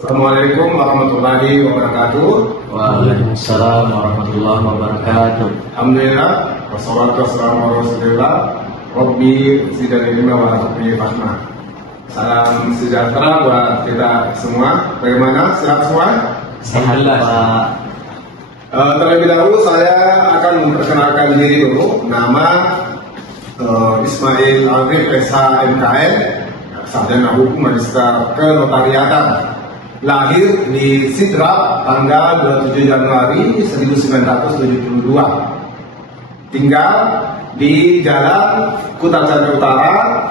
Assalamualaikum warahmatullahi wabarakatuh. Waalaikumsalam warahmatullahi wabarakatuh. Alhamdulillah, wassalatu wassalamu ala rasulillah. Rabbi zidni ilma wa rzuqni fahma. Salam sejahtera buat kita semua. Bagaimana? Sehat semua? Alhamdulillah, Pak. Terlebih dahulu saya akan memperkenalkan diri dulu. Nama Ismail Arif SH MKN, sarjana hukum magister kenotariatan. Lahir di Sidrap tanggal 27 Januari 1972. Tinggal di Jalan Kuta Chandra Utara,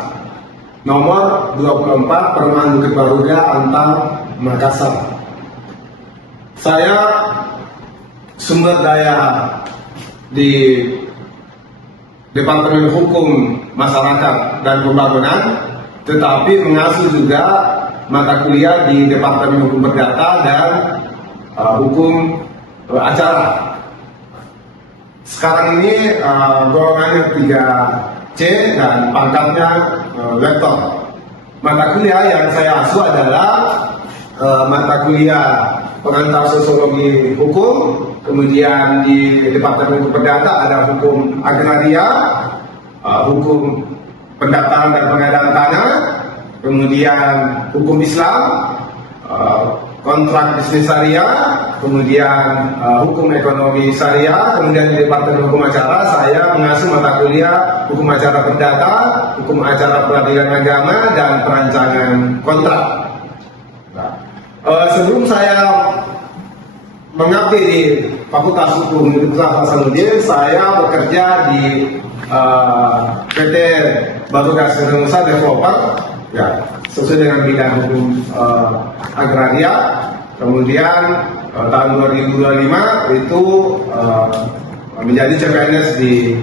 nomor 24, Perumahan Bukit Baruga, Antang, Makassar. Saya sumber daya di Departemen Hukum Masyarakat dan Pembangunan, tetapi mengasuh juga mata kuliah di Departemen Hukum Perdata dan Hukum Acara. Sekarang ini golongannya 3C dan pangkatnya lektor. Mata kuliah yang saya asuh adalah mata kuliah pengantar sosiologi hukum, kemudian di Departemen Hukum Perdata ada hukum agraria, hukum pendaftaran dan pengadaan tanah, kemudian hukum Islam, kontrak bisnis syariah, kemudian hukum ekonomi syariah, kemudian di Departemen Hukum Acara saya mengasuh mata kuliah hukum acara perdata, hukum acara peradilan agama, dan perancangan kontrak. Sebelum saya mengabdi di Fakultas Hukum Universitas Hasanuddin, saya bekerja di PT Batugas Indonesia Developer, ya, sesuai dengan bidang hukum agraria. Kemudian tahun 2025 itu menjadi CPNS di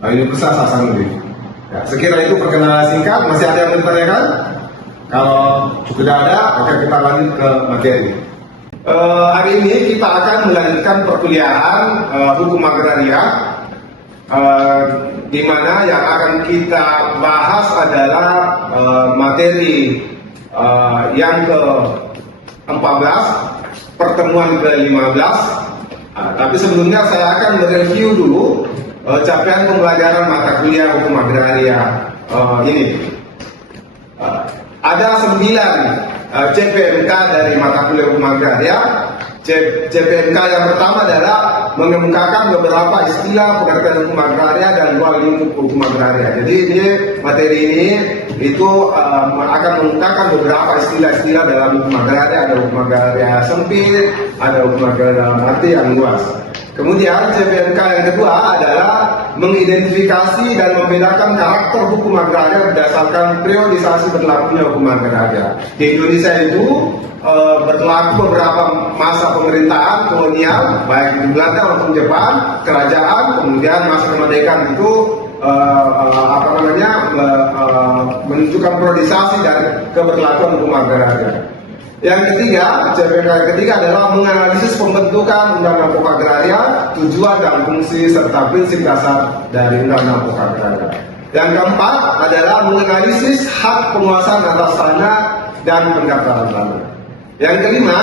Universitas Hasanuddin. Ya, sekira itu perkenalan singkat. Masih ada yang mau ditanyakan? Kalau sudah ada, oke, kita lanjut ke materi. Hari ini kita akan melanjutkan perkuliahan hukum agraria, di mana yang akan kita bahas adalah materi yang ke-14, pertemuan ke-15. Tapi sebelumnya saya akan mereview dulu capaian pembelajaran mata kuliah hukum agraria ini. Ada 9 CPMK dari mata kuliah hukum agraria. CPMK yang pertama adalah mengemukakan beberapa istilah pengertian hukum agraria dan dua lingkup hukum agraria. Jadi ini materi ini itu akan mengungkapkan beberapa istilah-istilah dalam hukum agraria. Ada hukum agraria sempit, ada hukum agraria dalam arti yang luas. Kemudian CPMK yang kedua adalah mengidentifikasi dan membedakan karakter hukum agraria berdasarkan periodisasi berlakunya hukum agraria. Di Indonesia itu berlaku beberapa masa pemerintahan kolonial, baik di Belanda maupun Jepang, kerajaan, kemudian masa kemerdekaan itu menunjukkan periodisasi dan keberlakuan hukum agraria. Yang ketiga, CPMK yang ketiga adalah menganalisis pembentukan undang-undang pokok agraria, tujuan dan fungsi serta prinsip dasar dari undang-undang pokok agraria. Yang keempat adalah menganalisis hak penguasaan atas tanah dan pendaftaran tanah. Yang kelima,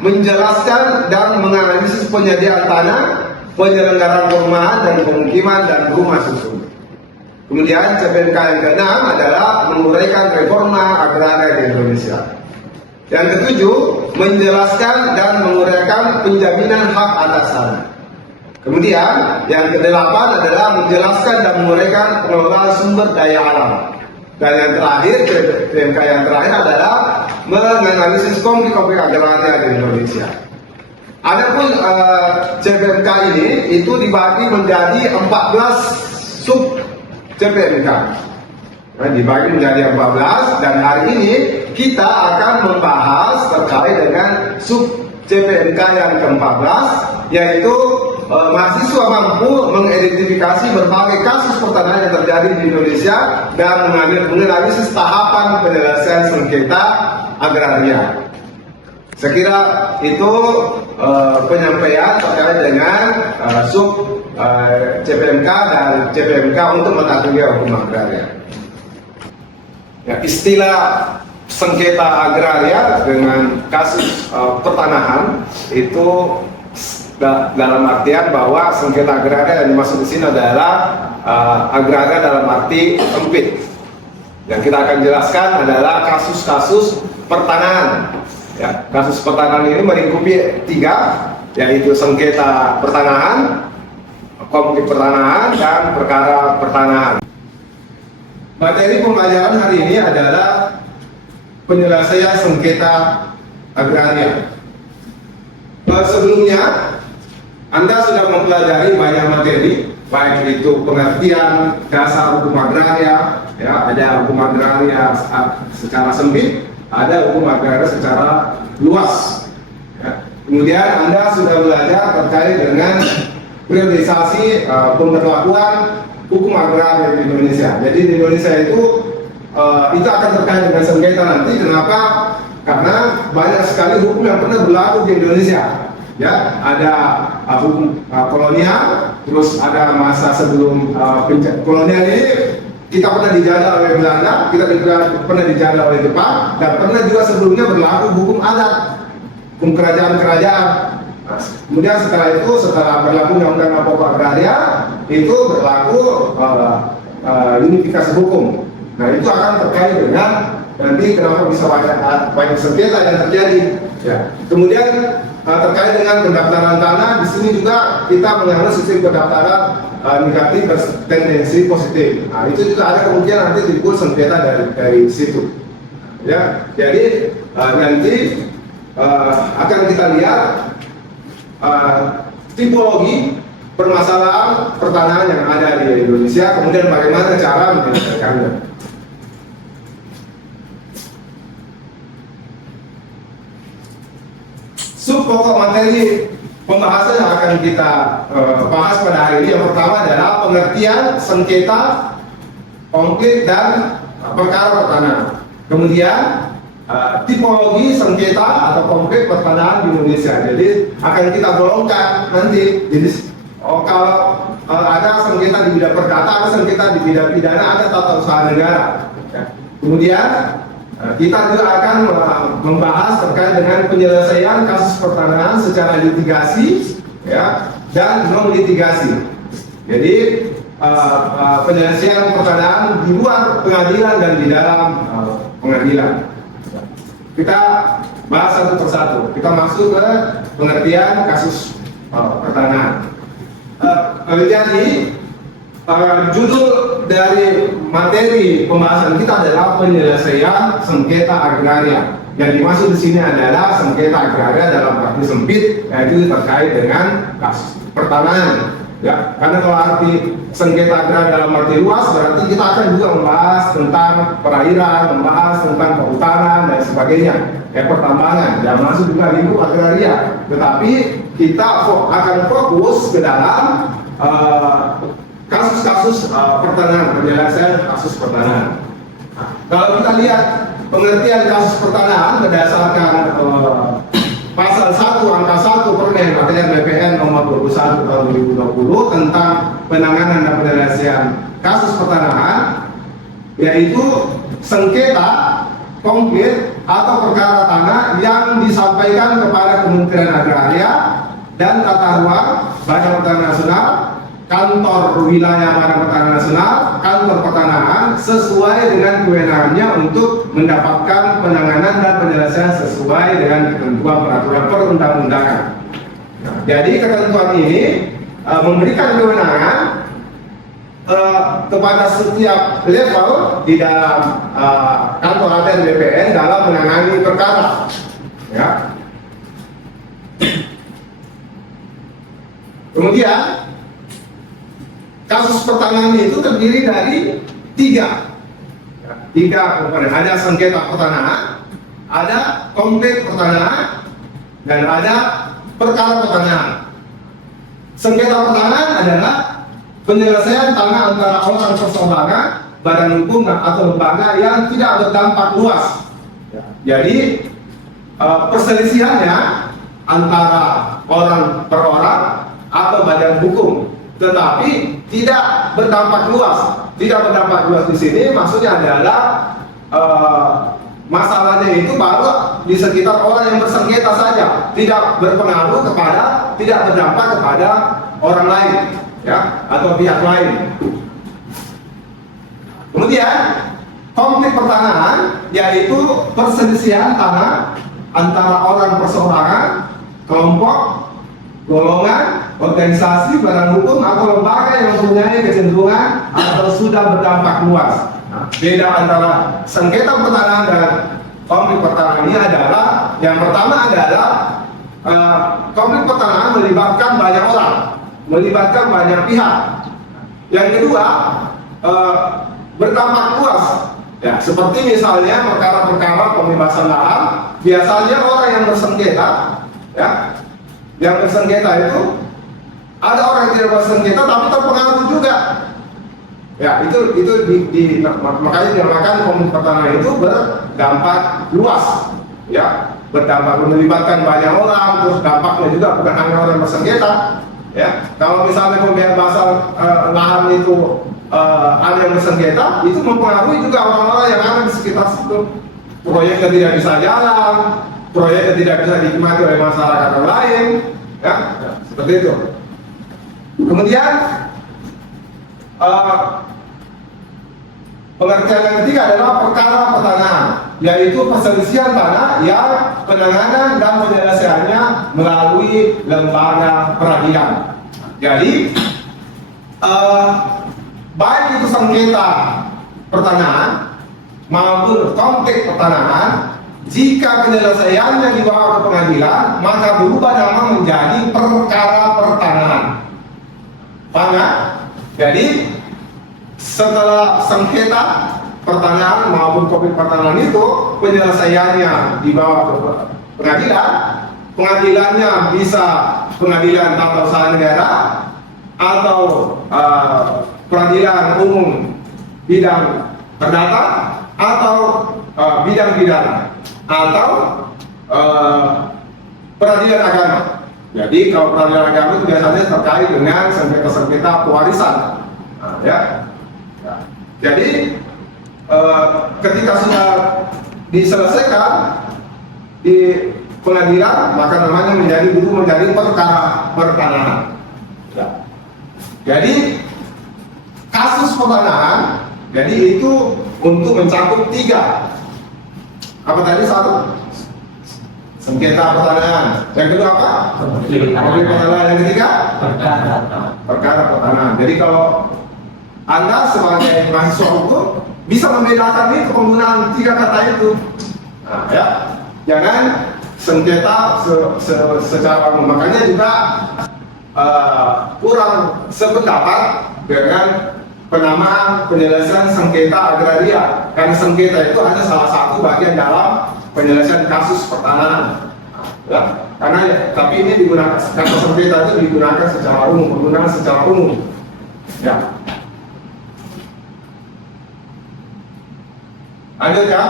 menjelaskan dan menganalisis penyediaan tanah, penyelenggaraan perumahan dan pemukiman dan rumah susun. Kemudian CPMK yang keenam adalah menguraikan reforma agraria di Indonesia. Yang ketujuh, menjelaskan dan menguraikan penjaminan hak atas tanah. Kemudian yang kedelapan adalah menjelaskan dan menguraikan pengelolaan sumber daya alam. Dan yang terakhir, CPMK yang terakhir adalah menganalisis konflik-konflik agraria di Indonesia. Adapun CPMK ini itu dibagi menjadi 14 sub CPMK. Dibagi menjadi 14, dan hari ini kita akan membahas terkait dengan sub CPMK yang ke-14, yaitu mahasiswa mampu mengidentifikasi berbagai kasus pertanahan yang terjadi di Indonesia dan menganalisis tahapan penyelesaian sengketa agraria. Saya kira itu penyampaian terkait dengan sub CPMK dan CPMK untuk mata kuliah hukum agraria. Ya, istilah sengketa agraria dengan kasus pertanahan itu dalam artian bahwa sengketa agraria yang dimaksud di sini adalah agraria dalam arti sempit. Yang kita akan jelaskan adalah kasus-kasus pertanahan. Ya, kasus pertanahan ini melingkupi 3, yaitu sengketa pertanahan, konflik pertanahan, dan perkara pertanahan. Materi pembelajaran hari ini adalah penyelesaian sengketa agraria. Sebelumnya, Anda sudah mempelajari banyak materi, baik itu pengertian dasar hukum agraria, ya, ada hukum agraria secara sempit, ada hukum agraria secara luas. Ya. Kemudian Anda sudah belajar terkait dengan periodisasi pemberlakuan hukum agraria di Indonesia. Jadi di Indonesia itu akan terkait dengan sengketa nanti. Kenapa? Karena banyak sekali hukum yang pernah berlaku di Indonesia. Ya, ada hukum kolonial, terus ada masa sebelum kolonial ini kita pernah dijajah oleh Belanda, kita pernah dijajah oleh Jepang, dan pernah juga sebelumnya berlaku hukum adat, hukum kerajaan-kerajaan. Nah, kemudian setelah berlaku undang-undang pokok agraria, itu berlaku unifikasi hukum. Nah, itu akan terkait dengan nanti kenapa bisa banyak sengketa yang terjadi. Ya. Kemudian terkait dengan pendaftaran tanah, di sini juga kita menganut sistem pendaftaran negatif tendensi positif. Nah, itu juga ada kemungkinan nanti timbul sengketa dari situ. Ya, jadi nanti akan kita lihat tipologi permasalahan pertanahan yang ada di Indonesia, kemudian bagaimana cara menyelesaikannya. Sub pokok materi pembahasan yang akan kita bahas pada hari ini, yang pertama adalah pengertian sengketa, konflik, dan perkara pertanahan. Kemudian tipologi sengketa atau konflik pertanahan di Indonesia. Jadi akan kita golongkan nanti. Jadi kalau ada sengketa di bidang perdata, ada sengketa di bidang pidana, ada tata usaha negara. Ya. Kemudian kita juga akan membahas terkait dengan penyelesaian kasus pertanahan secara litigasi, ya, dan non litigasi. Jadi penyelesaian pertanahan di luar pengadilan dan di dalam pengadilan. Kita bahas satu persatu. Kita masuk ke pengertian kasus pertanahan. Jadi judul dari materi pembahasan kita adalah penyelesaian sengketa agraria. Yang dimaksud di sini adalah sengketa agraria dalam arti sempit, yaitu terkait dengan kasus pertanahan. Ya, karena kalau arti sengketa agraria dalam arti luas, berarti kita akan juga membahas tentang perairan, membahas tentang kehutanan dan sebagainya, ya, pertambangan, dan masuk juga lingkup agraria. Tetapi kita akan fokus ke dalam kasus-kasus pertanahan, penyelesaian kasus pertanahan. Nah, kalau kita lihat pengertian kasus pertanahan berdasarkan pasal 1 angka 1 Permen Material BPN nomor 21 tahun 2020 tentang penanganan dan penyelesaian kasus pertanahan, yaitu sengketa, konflik, atau perkara tanah yang disampaikan kepada Kementerian Agraria dan Tata Ruang Badan Pertanahan Nasional, Kantor Wilayah Badan Pertanahan Nasional, Kantor Pertanahan, sesuai dengan kewenangannya untuk mendapatkan penanganan dan penyelesaian sesuai dengan ketentuan peraturan perundang-undangan. Nah, jadi ketentuan ini memberikan kewenangan kepada setiap level di dalam kantor ATN BPN dalam menangani perkara. Ya. Kemudian kasus pertanahan itu terdiri dari tiga komponen. Ada sengketa pertanahan, ada konflik pertanahan, dan ada perkara pertanahan. Sengketa pertanahan adalah penyelesaian tanah antara orang perseorangan, badan hukum, atau lembaga yang tidak berdampak luas. Jadi perselisihannya antara orang per orang atau badan hukum, tetapi tidak berdampak luas. Tidak berdampak luas di sini maksudnya adalah masalahnya itu baru di sekitar orang yang bersengketa saja, tidak berpengaruh kepada, tidak berdampak kepada orang lain, ya, atau pihak lain. Kemudian konflik pertanahan yaitu perselisihan tanah antara orang perseorangan, kelompok, golongan, organisasi, badan hukum atau lembaga yang mempunyai kecenderungan atau sudah berdampak luas. Nah, beda antara sengketa pertanahan dan konflik pertanahan ini adalah, yang pertama adalah konflik pertanahan melibatkan banyak orang, melibatkan banyak pihak. Yang kedua, berdampak luas. Ya, seperti misalnya perkara-perkara pembebasan lahan, biasanya orang yang bersengketa, ya, yang bersengketa itu ada orang yang tidak bersengketa tapi terpengaruh juga. Ya, itu makanya dinamakan konflik pertanahan itu berdampak luas, ya, berdampak melibatkan banyak orang, terus dampaknya juga bukan hanya orang yang bersengketa. Ya, kalau misalnya pembebasan lahan itu ada yang bersengketa, itu mempengaruhi juga orang-orang yang ada di sekitar situ. Proyeknya tidak bisa jalan, proyeknya tidak bisa dinikmati oleh masyarakat yang lain, ya, seperti itu. Kemudian pengertian yang ketiga adalah perkara pertanahan, yaitu perselisihan tanah yang penanganan dan penyelesaiannya melalui lembaga peradilan. Jadi baik itu sengketa pertanahan maupun konflik pertanahan, jika penyelesaiannya dibawa ke pengadilan, maka berubah nama menjadi perkara pertanahan. Paham ya? Jadi setelah sengketa pertanahan maupun konflik pertanahan itu penyelesaiannya dibawa ke pengadilan, pengadilannya bisa pengadilan tata usaha negara atau peradilan umum bidang perdata atau bidang pidana atau peradilan agama. Jadi kalau peradilan agama itu biasanya terkait dengan sengketa-sengketa pewarisan, nah, ya. Jadi ketika sudah diselesaikan di pengadilan, maka namanya menjadi perkara pertanahan. Ya. Jadi kasus pertanahan, jadi itu untuk mencakup 3. Apa tadi? 1, sengketa pertanahan. Yang kedua apa? Konflik pertanahan. Yang ketiga? Perkara pertanahan. Jadi kalau Anda sebagai mahasiswa hukum bisa membedakan itu penggunaan 3 kata itu. Nah, ya, jangan sengketa secara umum. Makanya juga kurang sependapat dengan penamaan penyelesaian sengketa agraria, karena sengketa itu hanya salah satu bagian dalam penyelesaian kasus pertanahan. Ya, karena tapi ini digunakan, kata sengketa itu digunakan secara umum, penggunaan secara umum. Ya. Lanjut ya.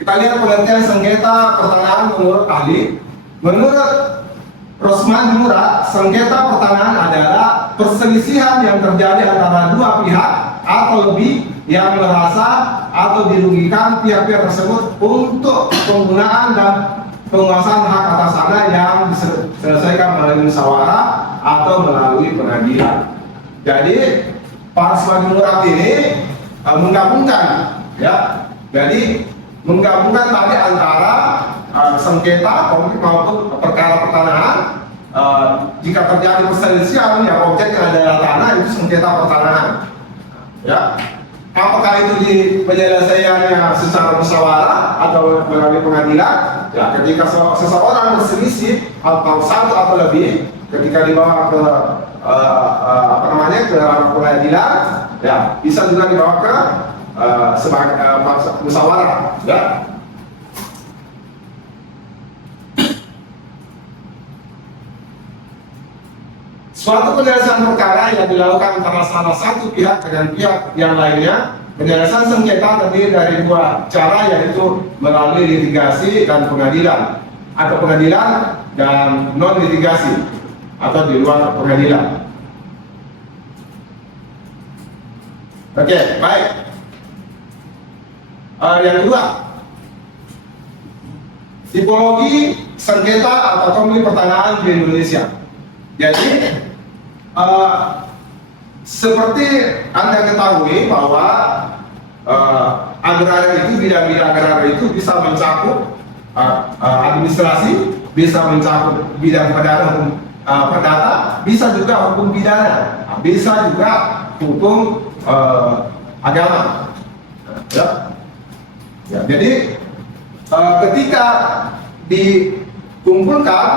Kita lihat pengertian sengketa pertanahan menurut ahli. Menurut Rosman Murad, sengketa pertanahan adalah perselisihan yang terjadi antara 2 pihak atau lebih yang merasa atau dirugikan pihak-pihak tersebut untuk penggunaan dan penguasaan hak atas tanah yang diselesaikan melalui musyawarah atau melalui pengadilan. Jadi Pak Rosman Murad ini menggabungkan, ya. Jadi menggabungkan tadi antara sengketa konflik maupun perkara pertanahan. Jika terjadi perselisihan yang objeknya adalah tanah, itu sengketa pertanahan. Ya, apakah itu di penyelesaiannya secara musyawarah atau melalui pengadilan? Ya, ketika seseorang berselisih atau 1 atau lebih, ketika dibawa ke ke pengadilan, ya bisa juga dibawa ke sebagai musyawarah. Ya. Suatu penyelesaian perkara yang dilakukan antara salah satu pihak dengan pihak yang lainnya, penyelesaian sengketa terdiri dari 2 cara, yaitu melalui litigasi dan pengadilan, atau pengadilan dan non litigasi atau di luar pengadilan. Oke, baik. Yang kedua, tipologi sengketa atau konflik pertanahan di Indonesia. Jadi seperti Anda ketahui bahwa agraria itu, bidang-bidang agraria itu bisa mencakup administrasi, bisa mencakup bidang perdata, bisa juga hukum pidana, bisa juga hukum agama. Ya, jadi ketika dikumpulkan,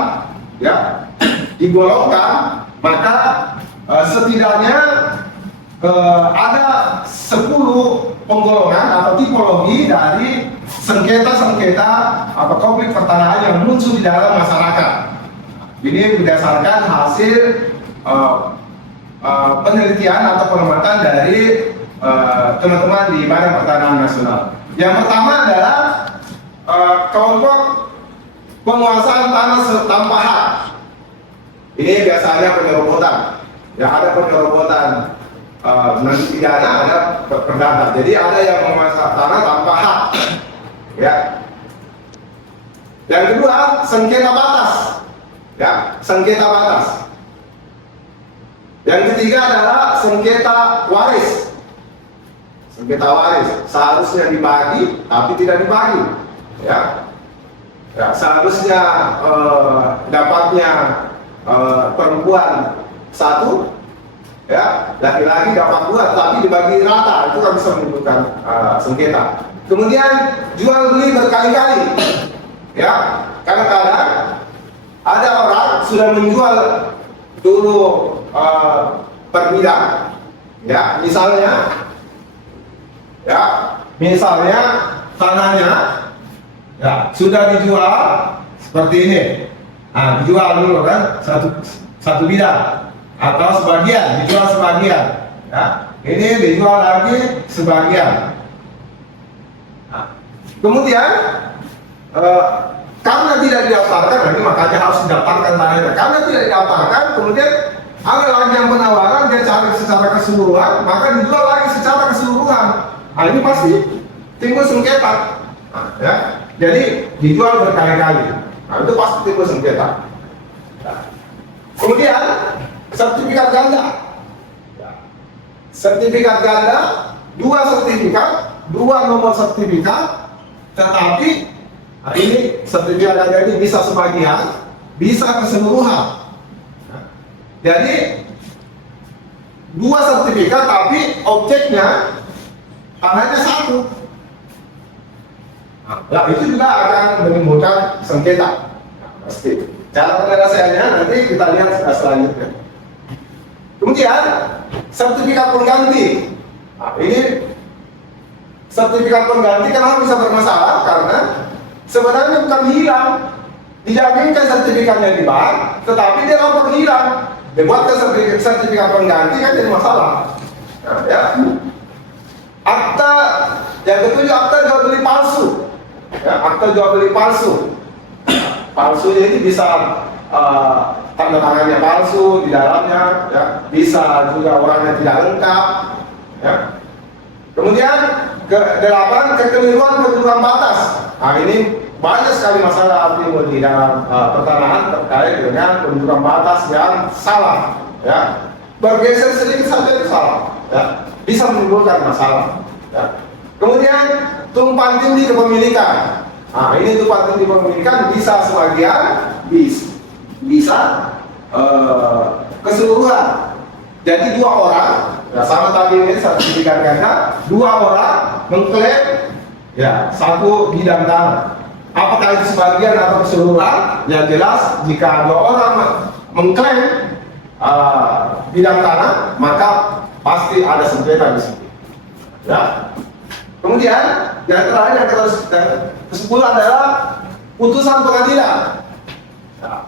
ya, digolongkan, maka setidaknya ada 10 penggolongan atau tipologi dari sengketa-sengketa atau konflik pertanahan yang muncul di dalam masyarakat. Ini berdasarkan hasil penelitian atau pengamatan dari teman-teman di Badan Pertanahan Nasional. Yang pertama adalah kelompok penguasaan tanah tanpa hak. Ini biasanya penyerobotan. Ya, ada penyerobotan nanti pidana, ada perdata. Jadi ada yang menguasai tanah tanpa hak. Ya. Yang kedua, sengketa batas. Ya, sengketa batas. Yang ketiga adalah sengketa waris. Sengketa waris seharusnya dibagi tapi tidak dibagi. Ya. Ya, seharusnya dapatnya perempuan 1, ya, laki-laki dapat 2 tapi dibagi rata, itu kan bisa menimbulkan sengketa. Kemudian jual beli berkali-kali, ya, kadang-kadang ada orang sudah menjual dulu per bidang, ya, misalnya tanahnya, ya, sudah dijual seperti ini. Nah, dijual dulu kan satu bidang atau sebagian, dijual sebagian. Ya, ini dijual lagi sebagian. Nah, kemudian karena tidak didaftarkan, nanti makanya harus didaftarkan tanahnya. Karena tidak didaftarkan, kemudian ada lagi yang penawaran, dia cari secara keseluruhan, maka dijual lagi secara keseluruhan. Nah, ini pasti timbul sengketa. Nah, ya, jadi dijual berkali-kali. Nah, itu pasti timbul sengketa. Nah, kemudian sertifikat ganda. Sertifikat ganda, 2 sertifikat, 2 nomor sertifikat, tetapi ini sertifikat ganda ini bisa sebagian, bisa keseluruhan. Nah, jadi 2 sertifikat tapi objeknya tanahnya 1. Nah, itu juga akan menimbulkan sengketa. Nah, pasti. Cara penyelesaiannya nanti kita lihat selanjutnya. Kemudian sertifikat pengganti. Nah, ini sertifikat pengganti kenapa bisa bermasalah? Karena sebenarnya bukan hilang, dijaminkan sertifikatnya di bank, tetapi dia lapor hilang. Dibuatkan sertifikat pengganti kan jadi masalah. Nah, ya. Akta yang ketujuh, akta jual beli palsu. Ya, akta jual beli palsu. Palsu ini bisa tanda tangannya palsu di dalamnya, ya, bisa juga orangnya tidak lengkap. Ya. Kemudian ke-8, kekeliruan penentuan batas. Nah, ini banyak sekali masalah timbul di dalam pertanahan terkait dengan penentuan batas yang salah. Ya. Bergeser sedikit saja itu salah. Ya. Bisa menimbulkan masalah. Ya. Kemudian tumpang tindih kepemilikan. Nah, ini tumpang tindih kepemilikan bisa sebagian, bisa keseluruhan. Jadi 2 orang, ya, sama tadi ini sertifikat ganda, 2 orang mengklaim, ya, 1 bidang tanah. Apakah itu sebagian atau keseluruhan? Yang jelas jika 2 orang mengklaim bidang tanah, maka pasti ada sengketa di situ. Ya. Kemudian yang terakhir, yang ke-10 adalah putusan pengadilan. Ya.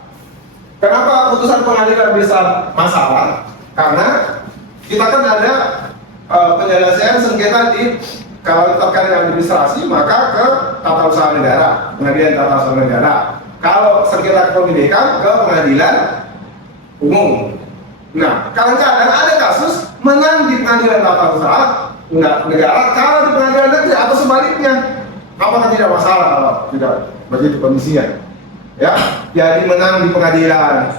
Kenapa putusan pengadilan bisa masalah? Karena kita kan ada penyelesaian sengketa di, kalau terkait dengan administrasi maka ke tata usaha negara, pengadilan tata usaha negara. Kalau sengketa kepemilikan ke pengadilan umum. Nah, kadang-kadang ada kasus menang di pengadilan tata usaha, negara kalah di pengadilan negeri atau sebaliknya, apakah tidak masalah kalau tidak begitu kondisinya? Ya, jadi menang di pengadilan,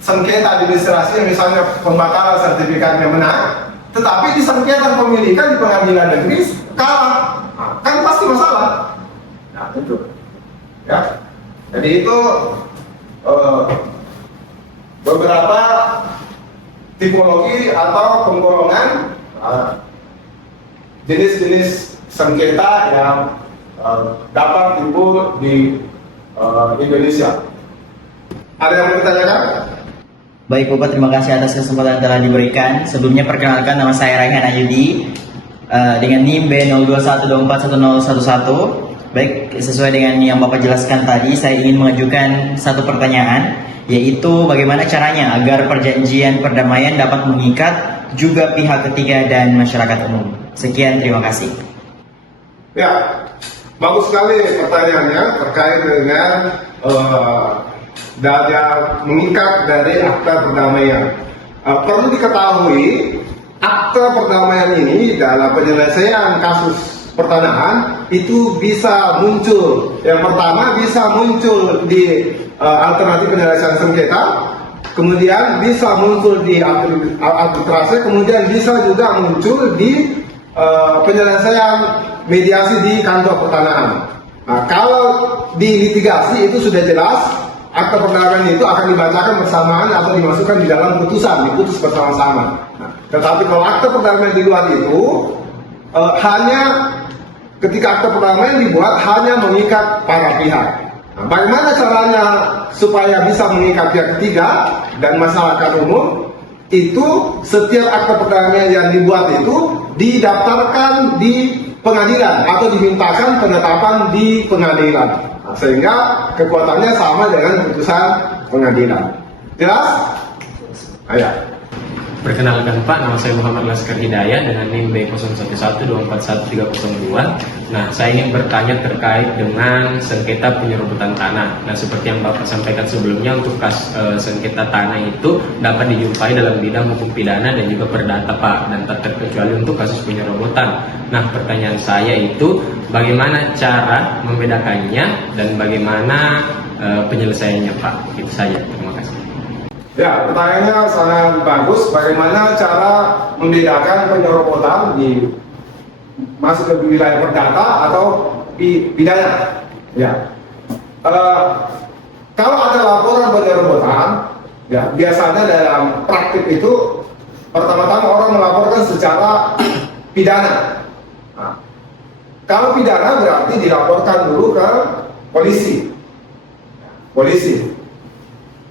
sengketa administrasi misalnya pembatalan sertifikatnya menang, tetapi di sengketa pemilikan di pengadilan negeri kalah, kan pasti masalah. Nah itu, ya. Jadi itu beberapa tipologi atau penggolongan jenis-jenis sengketa yang dapat timbul di Indonesia. Ada yang mau ditanyakan? Baik Bapak, terima kasih atas kesempatan yang telah diberikan. Sebelumnya perkenalkan, nama saya Raihan Ayudi dengan NIM B0212411011. Baik, sesuai dengan yang Bapak jelaskan tadi, saya ingin mengajukan satu pertanyaan, yaitu bagaimana caranya agar perjanjian perdamaian dapat mengikat juga pihak ketiga dan masyarakat umum. Sekian, terima kasih. Ya, bagus sekali pertanyaannya terkait dengan daya mengikat dari akta perdamaian. Perlu diketahui, akta perdamaian ini dalam penyelesaian kasus pertanahan itu bisa muncul. Yang pertama bisa muncul di alternatif penyelesaian sengketa, kemudian bisa muncul di arbitrase, kemudian bisa juga muncul di penyelesaian mediasi di kantor pertanahan. Nah, kalau di litigasi itu sudah jelas, akta perdamaian itu akan dibacakan bersamaan atau dimasukkan di dalam putusan, diputus bersama-sama. Nah, tetapi kalau akta perdamaian di luar itu hanya ketika akta perdamaian dibuat hanya mengikat para pihak. Nah, bagaimana caranya supaya bisa mengikat pihak ketiga dan masyarakat umum? Itu setiap akta perdamaian yang dibuat itu didaftarkan di pengadilan atau dimintakan penetapan di pengadilan. Nah, sehingga kekuatannya sama dengan putusan pengadilan. Jelas? Ayo. Perkenalkan Pak, nama saya Muhammad Laskar Hidayat dengan NIM B0112413002. Nah, saya ingin bertanya terkait dengan sengketa penyerobotan tanah. Nah, seperti yang Bapak sampaikan sebelumnya, untuk sengketa tanah itu dapat dijumpai dalam bidang hukum pidana dan juga perdata Pak, dan tak terkecuali untuk kasus penyerobotan. Nah, pertanyaan saya itu bagaimana cara membedakannya dan bagaimana penyelesaiannya Pak? Itu saja, terima kasih. Ya, pertanyaannya sangat bagus. Bagaimana cara membedakan penyerobotan di masuk ke wilayah perdata atau pidana? Ya, kalau ada laporan penyerobotan, ya biasanya dalam praktik itu pertama-tama orang melaporkan secara pidana. Nah, kalau pidana berarti dilaporkan dulu ke polisi.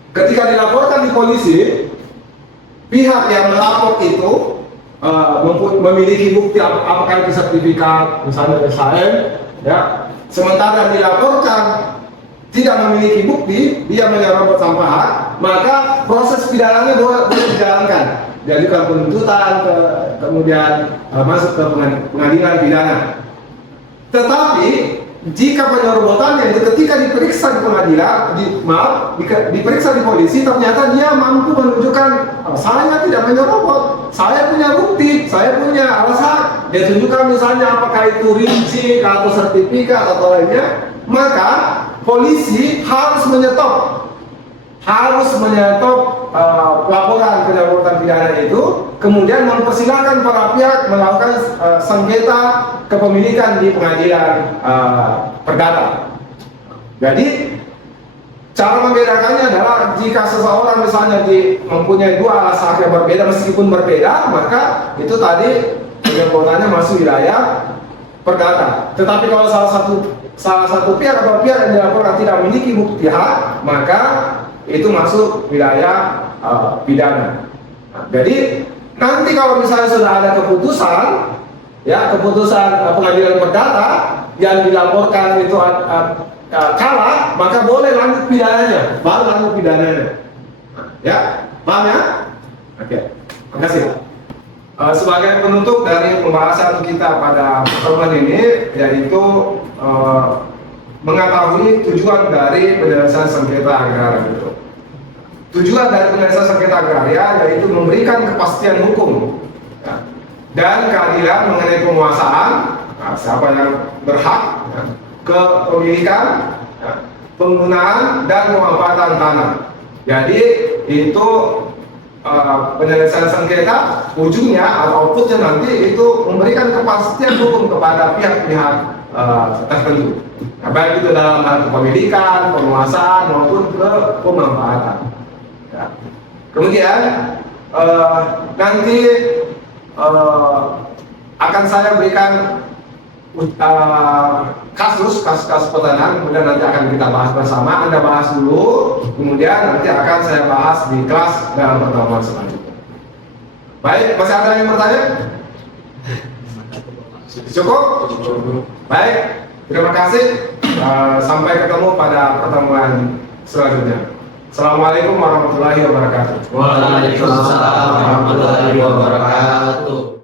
Ketika dilaporkan di polisi, pihak yang melapor itu memiliki bukti apakah itu sertifikat, misalnya SHM, ya. Sementara dilaporkan tidak memiliki bukti, dia menyerobot tanpa hak, maka proses pidananya boleh dijalankan. Diajukan penuntutan, kemudian masuk ke pengadilan pidana. Tetapi jika penyerobotannya itu ketika diperiksa di pengadilan, diperiksa di polisi, ternyata dia mampu menunjukkan saya tidak menyerobot, saya punya bukti, saya punya alasan, dia tunjukkan misalnya apakah itu rinci atau sertifikat atau lainnya, maka polisi harus menyetop laporan penyerobotan pidana itu, kemudian mempersilahkan para pihak melakukan sengketa kepemilikan di pengadilan perdata. Jadi cara membedakannya adalah jika seseorang misalnya mempunyai dua alasan yang berbeda, meskipun berbeda, maka itu tadi penyerobotannya masuk wilayah perdata. Tetapi kalau salah satu pihak atau pihak yang dilaporkan tidak memiliki bukti hak, maka itu masuk wilayah pidana. Nah, jadi nanti kalau misalnya sudah ada keputusan pengadilan perdata yang dilaporkan itu kalah, maka boleh lanjut pidananya, baru lanjut pidananya. Ya, paham ya? Oke, terima kasih. Sebagai penutup dari pembahasan kita pada pertemuan ini, yaitu mengetahui tujuan dari penyelesaian sengketa agraria itu. Tujuan dari penyelesaian sengketa agraria yaitu memberikan kepastian hukum, ya, dan keadilan mengenai penguasaan, nah, siapa yang berhak, ya, kepemilikan, ya, penggunaan dan pemanfaatan tanah. Jadi itu penyelesaian sengketa ujungnya atau outputnya nanti itu memberikan kepastian hukum kepada pihak-pihak tertentu. Nah, baik itu dalam hal kepemilikan, penguasaan maupun ke pemanfaatan. Ya. Kemudian nanti akan saya berikan kasus pertanyaan, kemudian nanti akan kita bahas bersama. Anda bahas dulu, kemudian nanti akan saya bahas di kelas dalam pertemuan selanjutnya. Baik, masih ada yang bertanya? Cukup? Baik, terima kasih. Sampai ketemu pada pertemuan selanjutnya. Assalamualaikum warahmatullahi wabarakatuh. Waalaikumsalam warahmatullahi wabarakatuh.